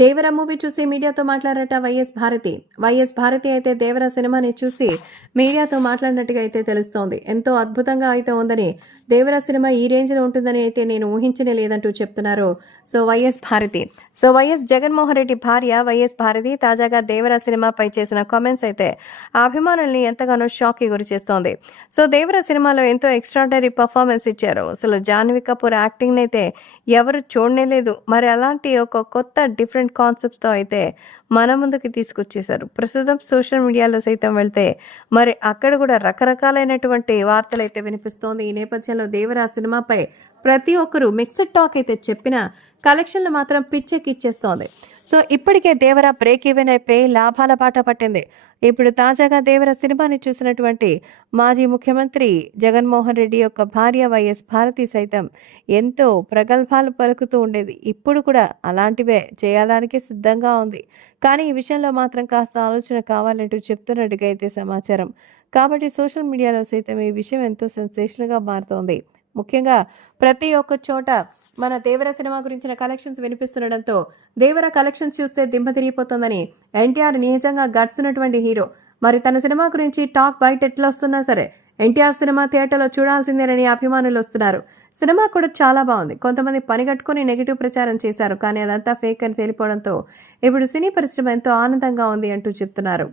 దేవర movie చూసి మీడియాతో మాట్లాడట వైఎస్ భారతి. వైఎస్ భారతి అయితే దేవర సినిమాని చూసి మీడియాతో మాట్లాడినట్టుగా అయితే తెలుస్తోంది. ఎంతో అద్భుతంగా అయితే ఉందని దేవర సినిమా ఈ రేంజ్లో ఉంటుందని అయితే నేను ఊహించనే లేదంటూ చెప్తున్నారు. So YS Bharathi. So YS Jaganmohan Reddy భార్య వైఎస్ భారతి తాజాగా దేవర సినిమాపై చేసిన కామెంట్స్ అయితే అభిమానుల్ని ఎంతగానో షాక్కి గురి చేస్తోంది. సో దేవర సినిమాలో ఎంతో ఎక్స్ట్రాడనరీ పర్ఫార్మెన్స్ ఇచ్చారు. అసలు జాహ్నవి కపూర్ యాక్టింగ్ అయితే ఎవరు చూడనే లేదు. మరి అలాంటి ఒక కొత్త డిఫరెంట్ కాన్సెప్ట్స్తో అయితే మన ముందుకి తీసుకొచ్చేశారు. ప్రస్తుతం సోషల్ మీడియాలో సైతం వెళ్తే మరి అక్కడ కూడా రకరకాలైనటువంటి వార్తలు అయితే వినిపిస్తోంది. ఈ నేపథ్యంలో దేవరా సినిమాపై ప్రతి ఒక్కరూ మిక్స్డ్ టాక్ అయితే చెప్పినా కలెక్షన్లు మాత్రం పిచ్చెక్కిచ్చేస్తోంది. సో ఇప్పటికే దేవర బ్రేక్ ఈవెన్ అయిపోయి లాభాల బాట పట్టింది. ఇప్పుడు తాజాగా దేవర సినిమాని చూసినటువంటి మాజీ ముఖ్యమంత్రి జగన్మోహన్ రెడ్డి యొక్క భార్య వైఎస్ భారతి సైతం ఎంతో ప్రగల్భాలు పలుకుతూ ఉండేది. ఇప్పుడు కూడా అలాంటివే చేయడానికి సిద్ధంగా ఉంది. కానీ ఈ విషయంలో మాత్రం కాస్త ఆలోచన కావాలంటూ చెప్తున్నట్టుగా అయితే సమాచారం. కాబట్టి సోషల్ మీడియాలో సైతం ఈ విషయం ఎంతో సెన్సేషన్గా మారుతోంది. ముఖ్యంగా ప్రతి ఒక్క చోట మన దేవర సినిమా గురించిన కలెక్షన్స్ వినిపిస్తుండడంతో దేవర కలెక్షన్స్ చూస్తే దిమ్మ తిరిగిపోతుందని ఎన్టీఆర్ నిజంగా గట్స్ ఉన్నటువంటి హీరో. మరి తన సినిమా గురించి టాక్ బయట ఎట్లా వస్తున్నా సరే ఎన్టీఆర్ సినిమా థియేటర్లో చూడాల్సిందేనని అభిమానులు వస్తున్నారు. సినిమా కూడా చాలా బాగుంది. కొంతమంది పనిగట్టుకుని నెగిటివ్ ప్రచారం చేశారు కానీ అదంతా ఫేక్ అని తేలిపోవడంతో ఇప్పుడు సినీ పరిశ్రమ ఎంతో ఆనందంగా ఉంది అంటూ చెప్తున్నారు.